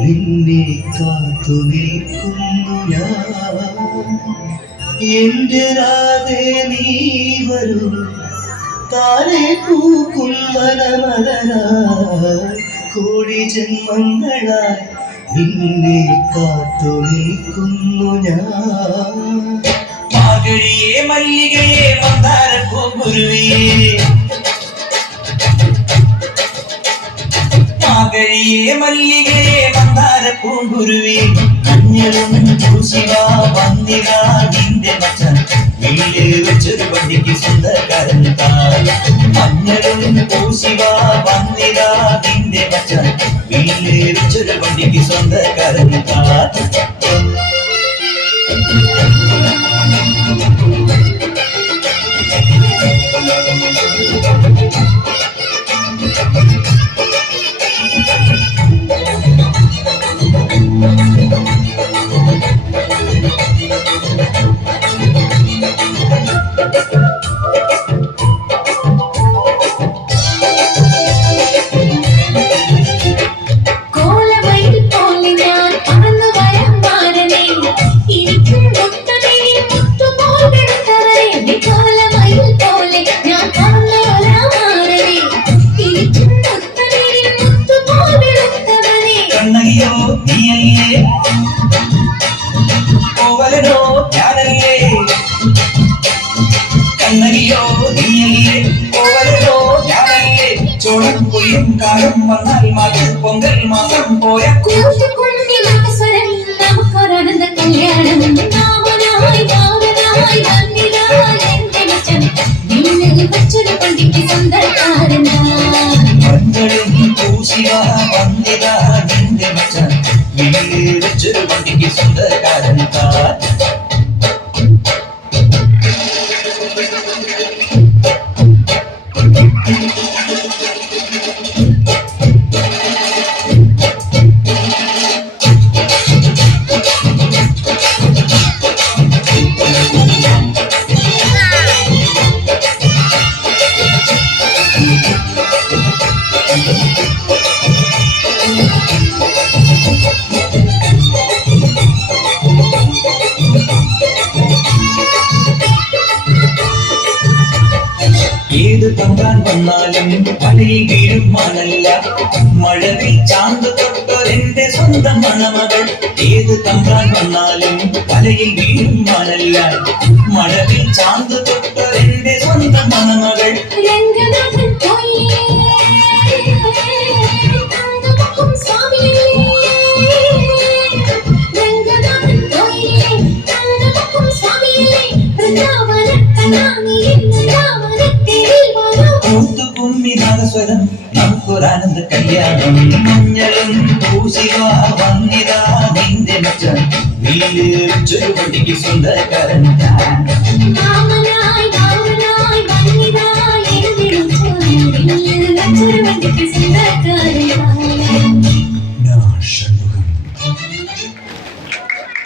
നിന്നെ കാത്തു നിൽക്കുന്നു ഞാൻ. എന്റെ രാധേ നീ വരൂ, താരെ പൂക്കും മനമലരായി, കോടി ജന്മങ്ങളായി നിന്നെ കാത്തു നിൽക്കുന്നു ഞാൻ. മാർഗഴിയേ മല്ലികയെ മന്ദാരപ്പൂങ്കുരുവിയേ, മാർഗഴിയേ മല്ലികയെ മന്ദാരപ്പൂങ്കുരുവി, മഞ്ഞളും പൂശിവാ വന്നിതാ നിന്റെ മച്ചൻ, വീട് വെച്ചൊരു വണ്ടിക്ക് സ്വന്തക്കാരൻ താൻ. മഞ്ഞളും പൂശിവാ വന്നിതാ നിന്റെ മച്ചൻ, വീട് വെച്ചൊരു വണ്ടിക്ക് സ്വന്തക്കാരൻ താൻ. കണ്ണകിയോ നീയല്ലേ, കോവലനോ ഞാനല്ലേ, കണ്ണകിയോ നീയല്ലേ, കോവലനോ ഞാനല്ലേ, ചോളം കൊയ്യും കാലം വന്നാൽ മകൾ പൊങ്കൽ മാസം പോയ നമുക്കൊരാനന്ദ കല്യാണം വച്ചൊരു പണ്ടിക്ക് സ്വന്തക്കാരൻ. മഞ്ഞളും പൂശിവാ വന്നിതാ നിന്റെ മച്ചൻ, വീട് വെച്ചൊരു വണ്ടിക്ക് സ്വന്തക്കാരൻ താൻ. ഏത് തമ്പാൻ വന്നാലും പലയിൽ വീഴും മണല്ല, മഴവിൽ ചാന്ത് തൊട്ടൊരെന്റെ സ്വന്തം മണമകൾ. ഏത് തമ്പാൻ വന്നാലും പലയിൽ വീഴും മണല്ല, മഴവിൽ ചാന്ത് തൊട്ടൊരെന്റെ സ്വന്തം മണമകൾ. കൂത്തുകുമ്മിനാദസ്വരം നമുക്കൊരാനന്ദ കല്യാണം, മഞ്ഞളും പൂശിവാ വന്നിതാ നിന്റെ മച്ചൻ, വീട് വെച്ചൊരു വണ്ടിക്ക് സ്വന്തക്കാരൻ താൻ.